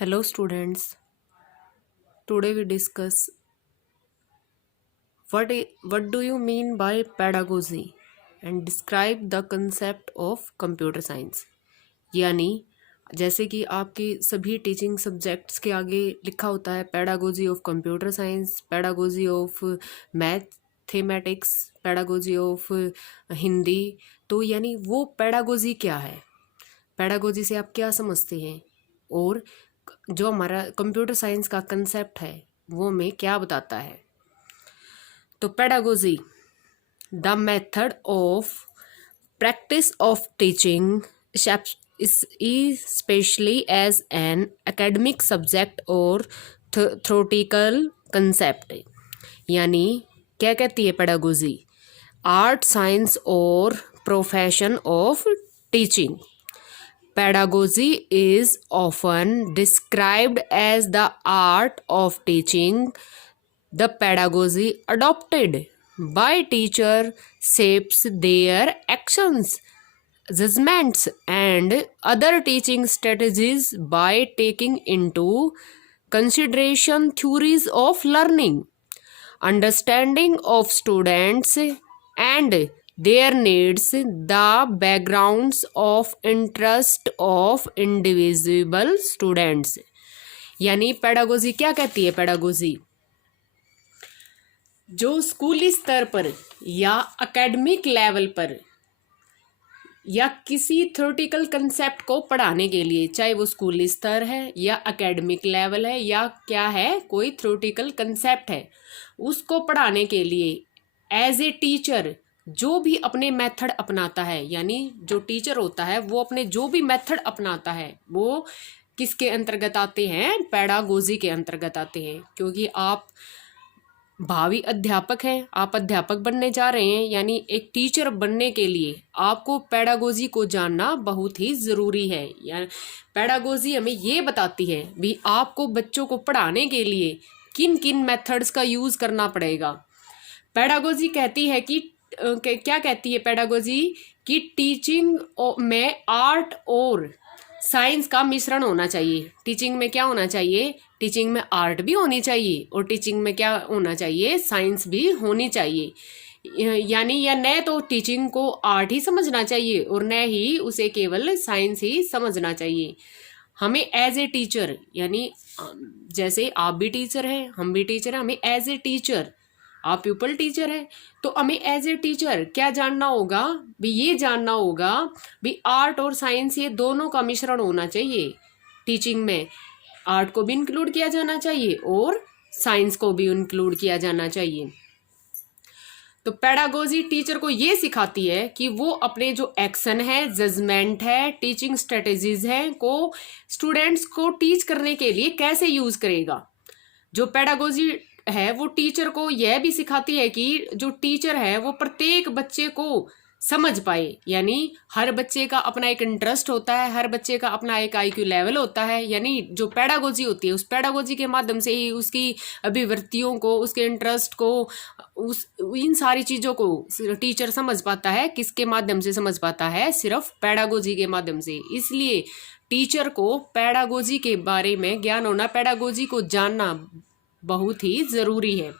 Hello students, today we discuss what do you mean by pedagogy and describe the concept of computer science। यानी जैसे कि आपकी सभी teaching subjects के आगे लिखा होता है pedagogy of computer science, pedagogy of mathematics, pedagogy of Hindi. तो यानी वो पेडागोजी क्या है, पेडागोजी से आप क्या समझते हैं, और जो हमारा कंप्यूटर साइंस का कंसेप्ट है वो हमें क्या बताता है। तो pedagogy the method of practice of teaching is especially as an academic subject or theoretical concept। यानी क्या कहती है पेडागोजी, आर्ट साइंस और profession of teaching. Pedagogy is often described as the art of teaching. The pedagogy adopted by teacher shapes their actions, judgments, and other teaching strategies by taking into consideration theories of learning, understanding of students and their needs, the backgrounds of interest of individual students। यानी pedagogy क्या कहती है, pedagogy जो स्कूली स्तर पर या academic level पर या किसी थ्योरेटिकल कंसेप्ट को पढ़ाने के लिए, चाहे वो स्कूली स्तर है या एकेडमिक लेवल है या क्या है, कोई थ्योरेटिकल कंसेप्ट है, उसको पढ़ाने के लिए एज ए टीचर जो भी अपने मेथड अपनाता है, यानी जो टीचर होता है वो अपने जो भी मेथड अपनाता है वो किसके अंतर्गत आते हैं, पेडागोजी के अंतर्गत आते हैं। क्योंकि आप भावी अध्यापक हैं, आप अध्यापक बनने जा रहे हैं, यानी एक टीचर बनने के लिए आपको पेडागोजी को जानना बहुत ही ज़रूरी है। यानी पेडागोजी हमें ये बताती है भी आपको बच्चों को पढ़ाने के लिए किन किन मेथड्स का यूज़ करना पड़ेगा। पेडागोजी कहती है कि क्या कहती है पेडागोजी कि टीचिंग में आर्ट और साइंस का मिश्रण होना चाहिए। टीचिंग में क्या होना चाहिए, टीचिंग में आर्ट भी होनी चाहिए और टीचिंग में क्या होना चाहिए, साइंस भी होनी चाहिए। यानी या न तो टीचिंग को आर्ट ही समझना चाहिए और न ही उसे केवल साइंस ही समझना चाहिए। हमें एज ए टीचर, यानी जैसे आप भी टीचर हैं, हम भी टीचर हैं, हमें एज ए टीचर, आप प्यूपल टीचर है तो हमें एज ए टीचर क्या जानना होगा भी, ये जानना होगा भी आर्ट और साइंस ये दोनों का मिश्रण होना चाहिए। टीचिंग में आर्ट को भी इंक्लूड किया जाना चाहिए और साइंस को भी इंक्लूड किया जाना चाहिए। तो पेडागोजी टीचर को ये सिखाती है कि वो अपने जो एक्शन है, जजमेंट है, टीचिंग स्ट्रेटेजीज हैं को स्टूडेंट्स को टीच करने के लिए कैसे यूज करेगा। जो पेडागोजी है वो टीचर को यह भी सिखाती है कि जो टीचर है वो प्रत्येक बच्चे को समझ पाए। यानी हर बच्चे का अपना एक इंटरेस्ट होता है, हर बच्चे का अपना एक आईक्यू लेवल होता है। यानी जो पेडागोजी होती है उस पेडागोजी के माध्यम से ही उसकी अभिवृत्तियों को, उसके इंटरेस्ट को, उस इन सारी चीज़ों को टीचर समझ पाता है। किसके माध्यम से समझ पाता है, सिर्फ पेडागोजी के माध्यम से। इसलिए टीचर को पेडागोजी के बारे में ज्ञान होना, पेडागोजी को जानना बहुत ही ज़रूरी है।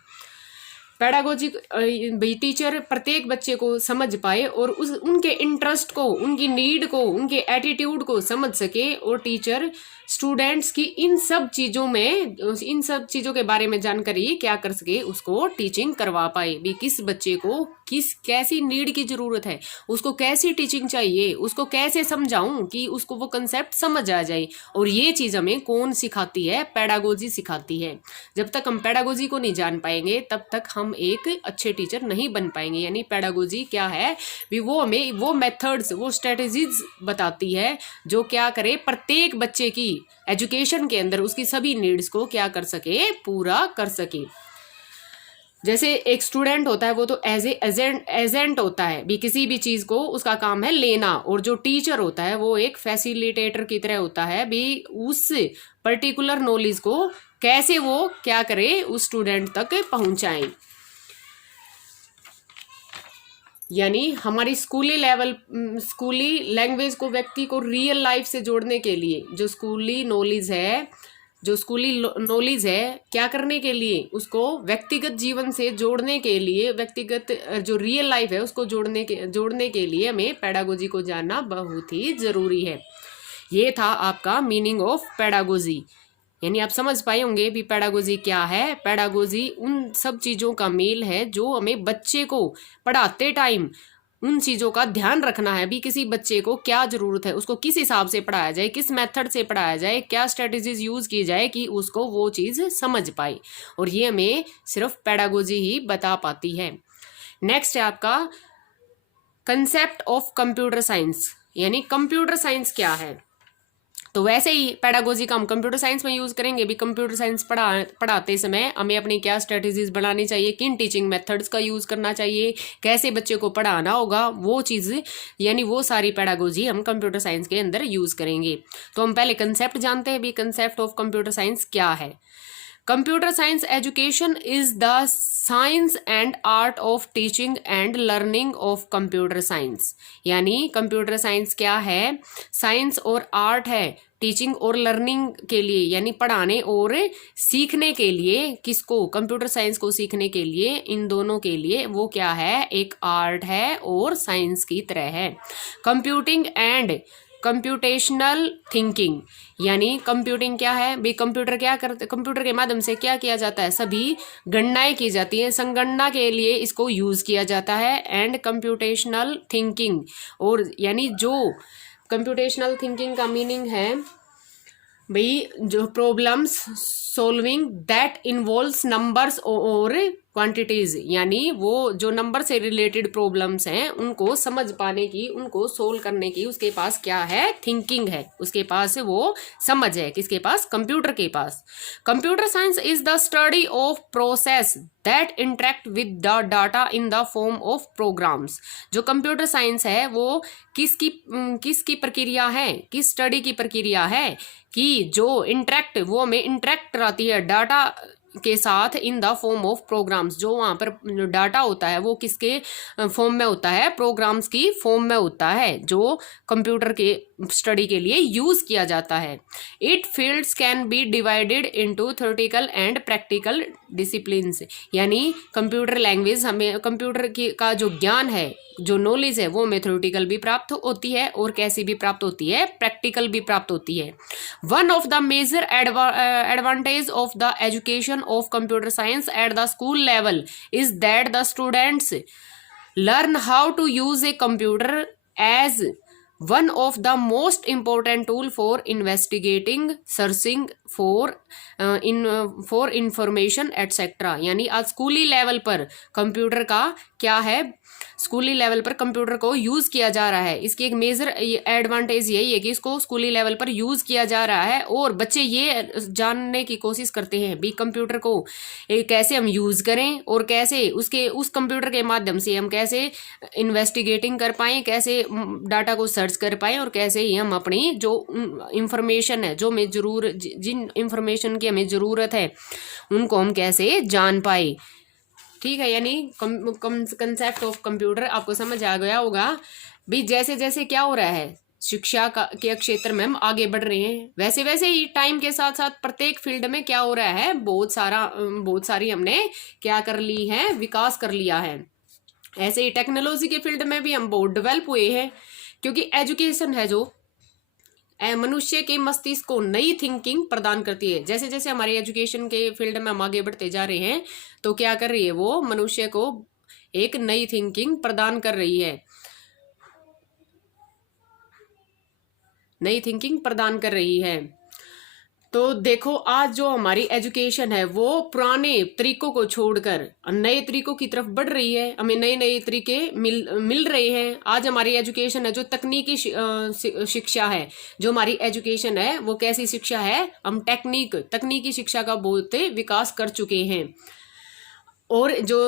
पेडागोजी भाई टीचर प्रत्येक बच्चे को समझ पाए और उनके इंटरेस्ट को, उनकी नीड को, उनके एटीट्यूड को समझ सके और टीचर स्टूडेंट्स की इन सब चीज़ों में, इन सब चीज़ों के बारे में जानकारी क्या कर सके, उसको टीचिंग करवा पाए भी। किस बच्चे को किस कैसी नीड की ज़रूरत है, उसको कैसी टीचिंग चाहिए, उसको कैसे समझाऊं कि उसको वो कंसेप्ट समझ आ जाए। और ये चीज़ हमें कौन सिखाती है, पेडागोजी सिखाती है। जब तक हम पेडागोजी को नहीं जान पाएंगे तब तक हम एक अच्छे टीचर नहीं बन पाएंगे। यानी पेडागोजी क्या है भी, वो हमें वो मेथड्स, वो स्ट्रेटेजीज बताती है जो क्या करे, प्रत्येक बच्चे की एजुकेशन के अंदर उसकी सभी नीड्स को क्या कर सके, पूरा कर सके। जैसे एक स्टूडेंट होता है वो तो एज ए एजेंट होता है भी, किसी भी चीज़ को उसका काम है लेना, और जो टीचर होता है वो एक फैसिलिटेटर की तरह होता है भी, उस पर्टिकुलर नॉलेज को कैसे वो क्या करे, उस स्टूडेंट तक पहुंचाएं। यानी हमारी स्कूली लैंग्वेज को व्यक्ति को रियल लाइफ से जोड़ने के लिए जो स्कूली नॉलेज है क्या करने के लिए, उसको व्यक्तिगत जीवन से जोड़ने के लिए, व्यक्तिगत जो रियल लाइफ है उसको जोड़ने के लिए हमें पेडागोजी को जानना बहुत ही ज़रूरी है। ये था आपका मीनिंग ऑफ पेडागोजी। यानी आप समझ पाए होंगे भी पेडागोजी क्या है। पेडागोजी उन सब चीज़ों का मेल है जो हमें बच्चे को पढ़ाते टाइम उन चीज़ों का ध्यान रखना है भी किसी बच्चे को क्या ज़रूरत है, उसको किस हिसाब से पढ़ाया जाए, किस मेथड से पढ़ाया जाए, क्या स्ट्रेटजीज यूज़ की जाए कि उसको वो चीज़ समझ पाए। और ये हमें सिर्फ पेडागोजी ही बता पाती है। नेक्स्ट है आपका कंसेप्ट ऑफ कंप्यूटर साइंस। यानी कंप्यूटर साइंस क्या है। तो वैसे ही पेडागोजी का हम कंप्यूटर साइंस में यूज़ करेंगे भी। कंप्यूटर साइंस पढ़ाते समय हमें अपनी क्या स्ट्रेटजीज बनानी चाहिए, किन टीचिंग मेथड्स का यूज़ करना चाहिए, कैसे बच्चे को पढ़ाना होगा, वो चीज़ यानी वो सारी पेडागोजी हम कंप्यूटर साइंस के अंदर यूज़ करेंगे। तो हम पहले कंसेप्ट जानते हैं भी कंसेप्ट ऑफ कंप्यूटर साइंस क्या है। Computer science education is the science and art of teaching and learning of computer science. यानी कंप्यूटर साइंस क्या है, साइंस और आर्ट है टीचिंग और लर्निंग के लिए, यानी पढ़ाने और सीखने के लिए। किसको, कंप्यूटर साइंस को सीखने के लिए, इन दोनों के लिए वो क्या है, एक आर्ट है और साइंस की तरह है। Computing and computational thinking. यानी कंप्यूटिंग क्या है भी, कंप्यूटर क्या करते, कंप्यूटर के माध्यम से क्या किया जाता है, सभी गणनाएं की जाती हैं, संगणना के लिए इसको यूज़ किया जाता है। एंड कंप्यूटेशनल थिंकिंग, और यानी जो कंप्यूटेशनल थिंकिंग का मीनिंग है भाई जो problems solving that involves numbers और क्वांटिटीज। यानी वो जो नंबर से रिलेटेड प्रॉब्लम्स हैं उनको समझ पाने की, उनको सोल्व करने की उसके पास क्या है, थिंकिंग है, उसके पास वो समझ है। किसके पास, कंप्यूटर के पास। Computer science is the study of process that interact with the data in the form of programs. जो कंप्यूटर साइंस है वो किसकी प्रक्रिया है, किस स्टडी की प्रक्रिया है कि जो इंटरेक्ट, वो हमें इंटरेक्ट कराती है डाटा के साथ in the form of programs. जो वहाँ पर जो डाटा होता है वो किसके फॉर्म में होता है, प्रोग्राम्स की फॉर्म में होता है, जो कंप्यूटर के स्टडी के लिए यूज़ किया जाता है। It fields can be divided into theoretical and practical disciplines. यानी कंप्यूटर लैंग्वेज हमें कंप्यूटर का जो ज्ञान है, जो नॉलेज है, वो हमें थ्योरेटिकल भी प्राप्त होती है और कैसी भी प्राप्त होती है, प्रैक्टिकल भी प्राप्त होती है। One of the major advantage of the education of computer science at the school level is that the students learn how to use a computer as one of the most important tool for investigating, searching for information etc। यानी आज स्कूली level पर computer का क्या है, स्कूली level पर computer को यूज़ किया जा रहा है। इसकी एक मेजर एडवांटेज यही है कि इसको स्कूली लेवल पर यूज़ किया जा रहा है और बच्चे ये जानने की कोशिश करते हैं भी कंप्यूटर को कैसे हम यूज़ करें और कैसे उस कंप्यूटर के माध्यम से हम कैसे इन्वेस्टिगेटिंग कर पाएँ, कैसे डाटा को सर्च कर पाएँ और कैसे ही हम अपनी जो इंफॉर्मेशन है, जो हमें जिन इंफॉर्मेशन की हमें ज़रूरत है उनको हम कैसे जान पाए। ठीक है, यानी कंसेप्ट ऑफ कंप्यूटर आपको समझ आ गया होगा भी। जैसे जैसे क्या हो रहा है शिक्षा के क्षेत्र में हम आगे बढ़ रहे हैं, वैसे वैसे ही टाइम के साथ साथ प्रत्येक फील्ड में क्या हो रहा है, बहुत सारी हमने क्या कर ली है, विकास कर लिया है। ऐसे ही टेक्नोलॉजी के फील्ड में भी हम बहुत डेवलप हुए हैं, क्योंकि एजुकेशन है जो मनुष्य के मस्तिष्क को नई थिंकिंग प्रदान करती है। जैसे जैसे हमारी एजुकेशन के फील्ड में हम आगे बढ़ते जा रहे हैं तो क्या कर रही है, वो मनुष्य को एक नई थिंकिंग प्रदान कर रही है, नई थिंकिंग प्रदान कर रही है। तो देखो आज जो हमारी एजुकेशन है वो पुराने तरीकों को छोड़कर नए तरीकों की तरफ बढ़ रही है, हमें नए नए तरीके मिल रहे हैं। आज हमारी एजुकेशन है जो तकनीकी शिक्षा है, जो हमारी एजुकेशन है वो कैसी शिक्षा है, हम तकनीकी शिक्षा का बहुत विकास कर चुके हैं। और जो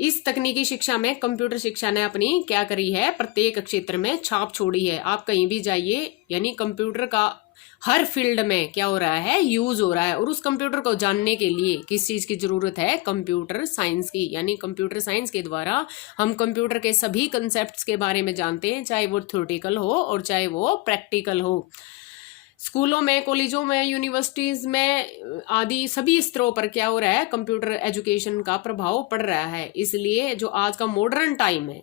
इस तकनीकी शिक्षा में कंप्यूटर शिक्षा ने अपनी क्या करी है, प्रत्येक क्षेत्र में छाप छोड़ी है। आप कहीं भी जाइए यानी कंप्यूटर का हर फील्ड में क्या हो रहा है, यूज हो रहा है। और उस कंप्यूटर को जानने के लिए किस चीज की जरूरत है, कंप्यूटर साइंस की। यानी कंप्यूटर साइंस के द्वारा हम कंप्यूटर के सभी कंसेप्ट्स के बारे में जानते हैं, चाहे वो थ्योरेटिकल हो और चाहे वो प्रैक्टिकल हो। स्कूलों में, कॉलेजों में, यूनिवर्सिटीज में आदि सभी स्तरों पर क्या हो रहा है, कंप्यूटर एजुकेशन का प्रभाव पड़ रहा है। इसलिए जो आज का मॉडर्न टाइम है,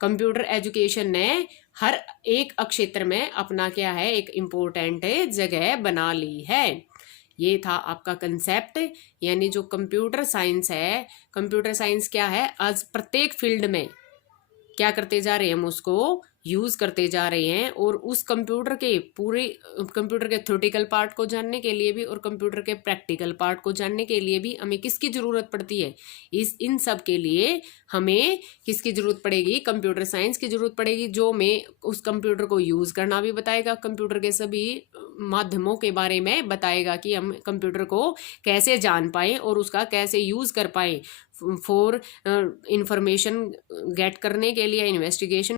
कंप्यूटर एजुकेशन ने हर एक क्षेत्र में अपना क्या है, एक इम्पोर्टेंट जगह बना ली है। ये था आपका कंसेप्ट, यानी जो कंप्यूटर साइंस है। कंप्यूटर साइंस क्या है, आज प्रत्येक फील्ड में क्या करते जा रहे हैं, हम उसको यूज करते जा रहे हैं। और उस कंप्यूटर के पूरे कंप्यूटर के थ्योरेटिकल पार्ट को जानने के लिए भी और कंप्यूटर के प्रैक्टिकल पार्ट को जानने के लिए भी हमें किसकी जरूरत पड़ती है, इन सब के लिए हमें किसकी जरूरत पड़ेगी, कंप्यूटर साइंस की जरूरत पड़ेगी, जो हमें उस कंप्यूटर को यूज करना भी बताएगा, कंप्यूटर के सभी माध्यमों के बारे में बताएगा कि हम कंप्यूटर को कैसे जान पाए और उसका कैसे यूज कर पाए फॉर इंफॉर्मेशन गेट करने के लिए, इन्वेस्टिगेशन